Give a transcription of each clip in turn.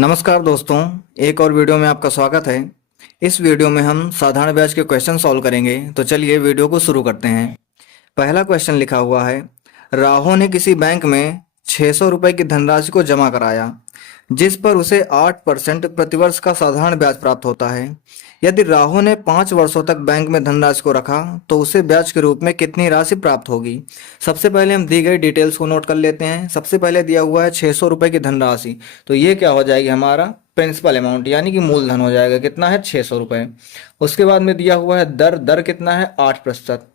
नमस्कार दोस्तों, एक और वीडियो में आपका स्वागत है। इस वीडियो में हम साधारण ब्याज के क्वेश्चन सॉल्व करेंगे। तो चलिए वीडियो को शुरू करते हैं। पहला क्वेश्चन लिखा हुआ है, राहुल ने किसी बैंक में 600 रुपये की धनराशि को जमा कराया जिस पर उसे 8% प्रतिवर्ष का साधारण ब्याज प्राप्त होता है। यदि राहुल ने 5 वर्षों तक बैंक में धनराशि को रखा तो उसे ब्याज के रूप में कितनी राशि प्राप्त होगी। सबसे पहले हम दी गई डिटेल्स को नोट कर लेते हैं। सबसे पहले दिया हुआ है 600 रुपये की धनराशि, तो ये क्या हो जाएगी, हमारा प्रिंसिपल अमाउंट यानी कि मूलधन हो जाएगा। कितना है, 600 रुपये। उसके बाद में दिया हुआ है दर कितना है, 8%।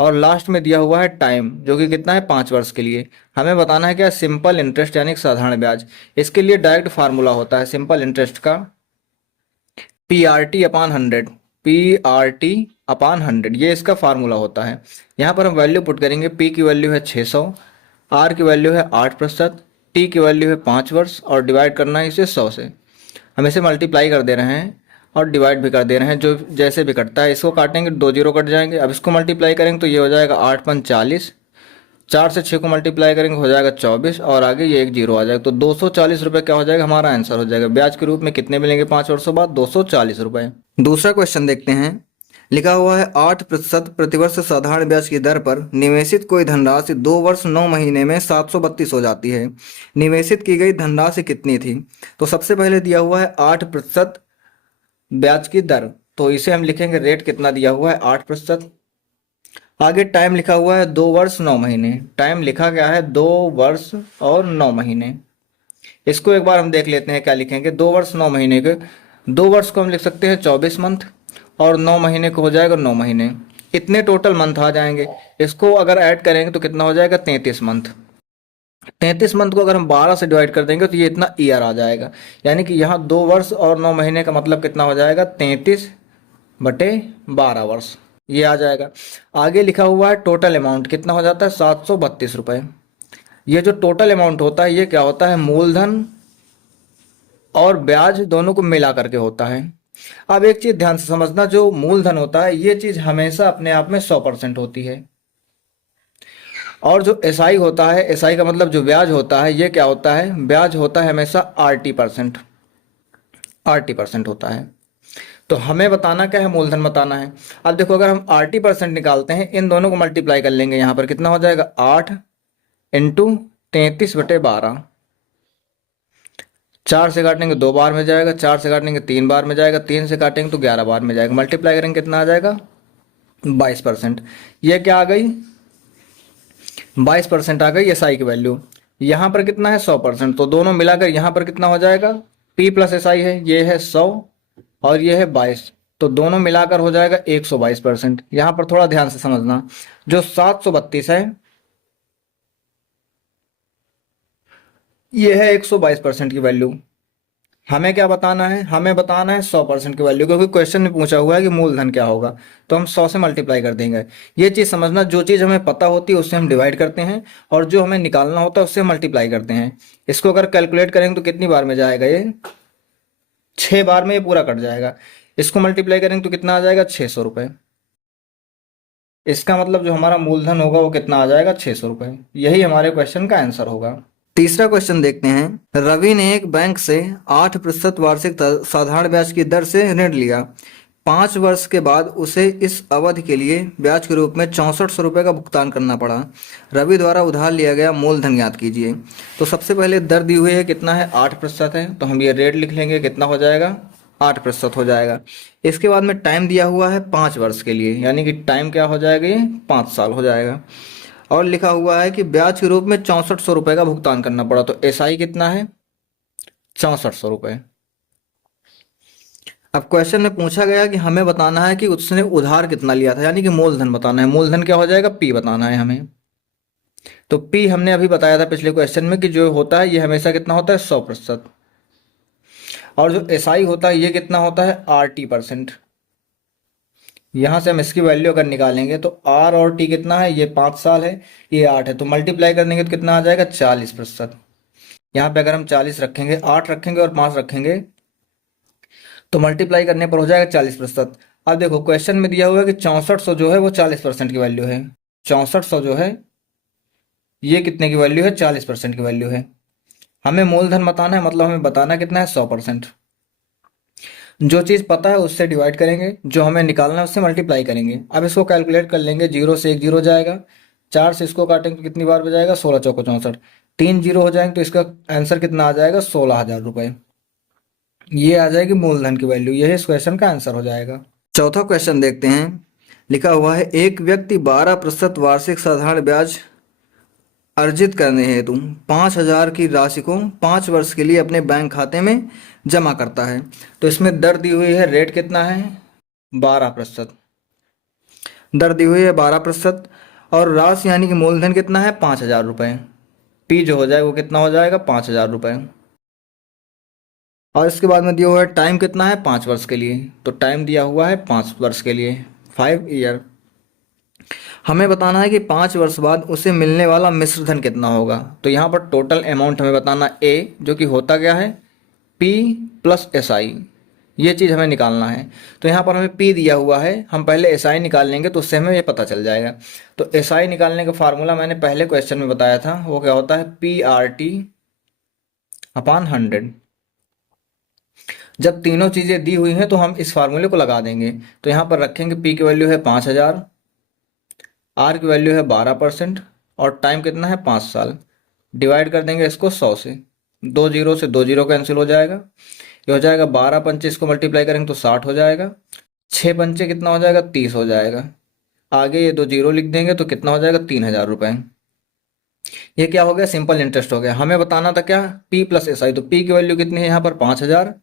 और लास्ट में दिया हुआ है टाइम, जो कि कितना है, 5 वर्ष के लिए। हमें बताना है क्या, सिंपल इंटरेस्ट यानी साधारण ब्याज। इसके लिए डायरेक्ट फार्मूला होता है सिंपल इंटरेस्ट का, PRT/100। PRT/100 ये इसका फार्मूला होता है। यहाँ पर हम वैल्यू पुट करेंगे। P की वैल्यू है 600, R की वैल्यू है 8%, T की वैल्यू है 5 वर्ष और डिवाइड करना है इसे 100 से। हम इसे मल्टीप्लाई कर दे रहे हैं और डिवाइड भी कर दे रहे हैं, जो जैसे भी कटता है। इसको काटेंगे 2 जीरो कट जाएंगे। अब इसको मल्टीप्लाई करेंगे तो ये हो जाएगा 8×5 = 40। 4 से 6 को मल्टीप्लाई करेंगे हो जाएगा 24 और आगे ये एक जीरो आ जाएगा। तो 240 रुपये क्या हो जाएगा, हमारा आंसर हो जाएगा। ब्याज के रूप में कितने मिलेंगे 5 वर्षों बाद, 240 रुपये। दूसरा क्वेश्चन देखते हैं। लिखा हुआ है 8% प्रतिवर्ष साधारण ब्याज की दर पर निवेशित कोई धनराशि 2 वर्ष 9 महीने में 732 हो जाती है। निवेशित की गई धनराशि कितनी थी। तो सबसे पहले दिया हुआ है 8% ब्याज की दर, तो इसे हम लिखेंगे रेट कितना दिया हुआ है, 8%। आगे टाइम लिखा हुआ है 2 वर्ष 9 महीने। टाइम लिखा गया है 2 वर्ष और 9 महीने। इसको एक बार हम देख लेते हैं क्या लिखेंगे। 2 वर्ष 9 महीने के 2 वर्ष को हम लिख सकते हैं 24 मंथ और 9 महीने को हो जाएगा 9 महीने। इतने टोटल मंथ आ जाएंगे। इसको अगर ऐड करेंगे तो कितना हो जाएगा, 33 मंथ। 33 मंथ को अगर हम 12 से डिवाइड कर देंगे तो ये इतना ईयर आ जाएगा। यानी कि यहाँ 2 वर्ष और 9 महीने का मतलब कितना हो जाएगा, 33/12 वर्ष, ये आ जाएगा। आगे लिखा हुआ है टोटल अमाउंट कितना हो जाता है, 732 रुपये। ये जो टोटल अमाउंट होता है ये क्या होता है, मूलधन और ब्याज दोनों को मिला करके होता है। अब एक चीज ध्यान से समझना, जो मूलधन होता है ये चीज हमेशा अपने आप में 100% होती है। और जो एसआई होता है, एसआई का मतलब जो ब्याज होता है, ये क्या होता है, ब्याज होता है हमेशा RT%। RT% होता है। तो हमें बताना क्या है, मूलधन बताना है। अब देखो, अगर हम RT% निकालते हैं, इन दोनों को मल्टीप्लाई कर लेंगे। यहाँ पर कितना हो जाएगा, 8 × 33/12। 4 से काटेंगे 2 बार में जाएगा, 4 से काटेंगे 3 बार में जाएगा, 3 से काटेंगे तो 11 बार में जाएगा। मल्टीप्लाई करेंगे कितना आ जाएगा, 22%। ये क्या आ गई, 22% आ गई एसआई की वैल्यू। यहाँ पर कितना है, 100%। तो दोनों मिलाकर यहाँ पर कितना हो जाएगा, P+SI है, ये है 100 और ये है 22। तो दोनों मिलाकर हो जाएगा 122%। यहाँ पर थोड़ा ध्यान से समझना, जो 732 है ये है 122% की वैल्यू। हमें क्या बताना है, हमें बताना है 100% की वैल्यू, क्योंकि क्वेश्चन में पूछा हुआ है कि मूलधन क्या होगा। तो हम 100 से मल्टीप्लाई कर देंगे। ये चीज़ समझना, जो चीज़ हमें पता होती है उससे हम डिवाइड करते हैं और जो हमें निकालना होता है उससे हम मल्टीप्लाई करते हैं। इसको अगर कैलकुलेट करेंगे तो कितनी बार में जाएगा, ये 6 बार में ये पूरा कट जाएगा। इसको मल्टीप्लाई करेंगे तो कितना आ जाएगा, 600 रुपये। इसका मतलब जो हमारा मूलधन होगा वो कितना आ जाएगा, 600 रुपये। यही हमारे क्वेश्चन का आंसर होगा। तीसरा क्वेश्चन देखते हैं। रवि ने एक बैंक से 8% वार्षिक साधारण ब्याज की दर से ऋण लिया। 5 वर्ष के बाद उसे इस अवधि के लिए ब्याज के रूप में 6400 रुपये का भुगतान करना पड़ा। रवि द्वारा उधार लिया गया मूलधन ज्ञात कीजिए। तो सबसे पहले दर दी हुई है, कितना है, 8% है। तो हम ये रेट लिख लेंगे, कितना हो जाएगा, 8% हो जाएगा। इसके बाद में टाइम दिया हुआ है 5 वर्ष के लिए, यानी कि टाइम क्या हो जाएगा, ये 5 साल हो जाएगा। और लिखा हुआ है कि ब्याज के रूप में 6400 रुपये का भुगतान करना पड़ा। तो एसआई कितना है, 6400 रुपये। अब क्वेश्चन में पूछा गया कि हमें बताना है कि उसने उधार कितना लिया था, यानी कि मूलधन बताना है। मूलधन क्या हो जाएगा, P बताना है हमें। तो P हमने अभी बताया था पिछले क्वेश्चन में कि जो होता है ये हमेशा कितना होता है, 100%। और जो एसआई होता है ये कितना होता है, RT%। यहाँ से हम इसकी वैल्यू अगर निकालेंगे तो R और T कितना है, ये 5 साल है, ये 8 है। तो मल्टीप्लाई कर देंगे तो कितना आ जाएगा, 40%। यहाँ पे अगर हम 40 रखेंगे, 8 रखेंगे और 5 रखेंगे तो मल्टीप्लाई करने पर हो जाएगा 40%। अब देखो क्वेश्चन में दिया हुआ है कि 6400 जो है वो 40% की वैल्यू है। 6400 जो है ये कितने की वैल्यू है, 40% की वैल्यू है। हमें मूलधन बताना है, मतलब हमें बताना कितना है 100%। जो चीज़ पता है उससे डिवाइड करेंगे, जो हमें निकालना है उससे मल्टीप्लाई करेंगे। अब इसको कैलकुलेट कर लेंगे, जीरो से एक जीरो जाएगा, 4 से इसको काटेंगे तो कितनी बार बजाएगा, 16 चौको 64, 3 जीरो हो जाएंगे तो इसका आंसर कितना आ जाएगा, 16,000 रुपये। ये आ जाएगी मूलधन की वैल्यू, यही इस क्वेश्चन का आंसर हो जाएगा। चौथा क्वेश्चन देखते हैं। लिखा हुआ है एक व्यक्ति 12% वार्षिक साधारण ब्याज अर्जित करने हेतु 5,000 की राशि को 5 वर्ष के लिए अपने बैंक खाते में जमा करता है। तो इसमें दर दी हुई है, रेट कितना है, 12%। दर दी हुई है 12%, और राशि यानी कि मूलधन कितना है, 5,000 रुपये। पी जो हो जाएगा वो कितना हो जाएगा, 5,000 रुपये। और इसके बाद में दिया हुआ है टाइम कितना है, 5 वर्ष के लिए। तो टाइम दिया हुआ है 5 वर्ष के लिए, 5 ईयर। हमें बताना है कि 5 वर्ष बाद उसे मिलने वाला मिश्र धन कितना होगा। तो यहाँ पर टोटल अमाउंट हमें बताना ए, जो कि होता क्या है, पी प्लस एस आई। ये चीज़ हमें निकालना है। तो यहाँ पर हमें पी दिया हुआ है, हम पहले एस आई निकाल लेंगे तो उससे हमें ये पता चल जाएगा। तो एस आई निकालने का फार्मूला मैंने पहले क्वेश्चन में बताया था, वो क्या होता है, पी आर टी अपॉन 100। जब तीनों चीज़ें दी हुई हैं तो हम इस फार्मूले को लगा देंगे। तो यहाँ पर रखेंगे पी की वैल्यू है 5,000, आर की वैल्यू है 12%, और टाइम कितना है 5 साल। डिवाइड कर देंगे इसको 100 से, 2 जीरो से 2 जीरो कैंसिल हो जाएगा। ये हो जाएगा 12 पंचे, इसको मल्टीप्लाई करेंगे तो 60 हो जाएगा। 6 पंचे कितना हो जाएगा, 30 हो जाएगा। आगे ये 2 जीरो लिख देंगे तो कितना हो जाएगा, 3,000 रुपये। ये क्या हो गया, सिंपल इंटरेस्ट हो गया। हमें बताना था क्या, पी प्लस एस आई। तो पी की वैल्यू कितनी है यहाँ पर, 5,000,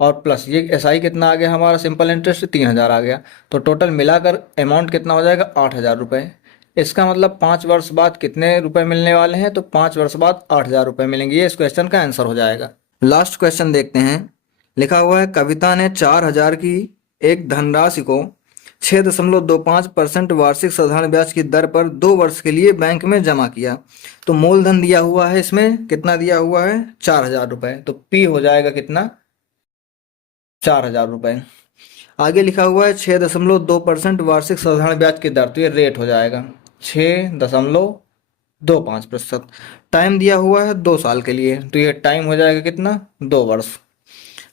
और प्लस ये एस आई कितना आ गया हमारा, सिंपल इंटरेस्ट 3,000 आ गया। तो टोटल मिलाकर अमाउंट कितना हो जाएगा, 8,000 रुपये। इसका मतलब 5 वर्ष बाद कितने रुपए मिलने वाले हैं, तो 5 वर्ष बाद 8,000 रुपये मिलेंगे। ये इस क्वेश्चन का आंसर हो जाएगा। लास्ट क्वेश्चन देखते हैं। लिखा हुआ है कविता ने 4,000 की एक धनराशि को 6.25% वार्षिक साधारण ब्याज की दर पर 2 वर्ष के लिए बैंक में जमा किया। तो मूलधन दिया हुआ है, इसमें कितना दिया हुआ है, 4,000 रुपये। तो पी हो जाएगा कितना, 4,000 रुपये। आगे लिखा हुआ है 6.25% वार्षिक साधारण ब्याज की दर, तो ये रेट हो जाएगा 6.25%। टाइम दिया हुआ है 2 साल के लिए, तो ये टाइम हो जाएगा कितना, 2 वर्ष।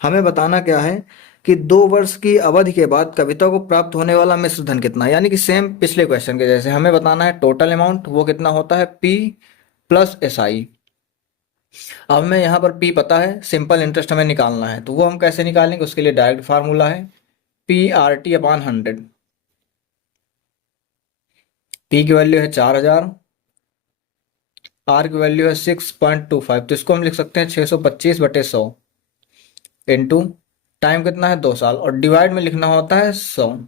हमें बताना क्या है कि 2 वर्ष की अवधि के बाद कविता को प्राप्त होने वाला मिश्र धन कितना है, यानी कि सेम पिछले क्वेश्चन के जैसे हमें बताना है टोटल अमाउंट, वो कितना होता है, पी प्लस एस आई। अब हमें यहाँ पर पी पता है, सिंपल इंटरेस्ट हमें निकालना है, तो वो हम कैसे निकालेंगे, उसके लिए डायरेक्ट फार्मूला है P R T upon 100। P की वैल्यू है 4,000, आर की वैल्यू है 6.25, तो इसको हम लिख सकते हैं 625/100 इंटू टाइम कितना है, 2 साल, और डिवाइड में लिखना होता है 100।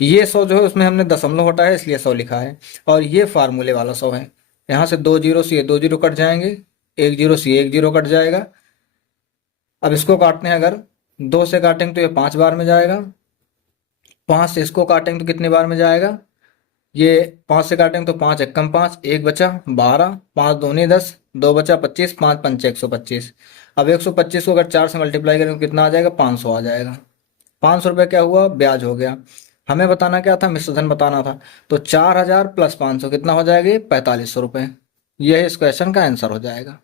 ये 100 जो है उसमें हमने दशमलव हटाया इसलिए 100 लिखा है, और ये फार्मूले वाला 100 है। यहाँ से 2 जीरो से ये 2 जीरो कट जाएंगे, 1 जीरो से 1 जीरो कट जाएगा। अब इसको काटने हैं, अगर 2 से काटेंगे तो ये 5 बार में जाएगा, 5 से इसको काटेंगे तो कितने बार में जाएगा, ये 5 से काटेंगे तो 5 एकम 5, 1 बचा 12, 5 दूनी 10, 2 बचा 25, 5 पंचे 125। अब 125 को अगर 4 से मल्टीप्लाई करेंगे तो कितना आ जाएगा, 500 आ जाएगा। 500 रुपये क्या हुआ, ब्याज हो गया। हमें बताना क्या था, मिश्र धन बताना था। तो 4,000 प्लस 500 कितना हो जाएगा, 4,500 रुपये। यह इस क्वेश्चन का आंसर हो जाएगा।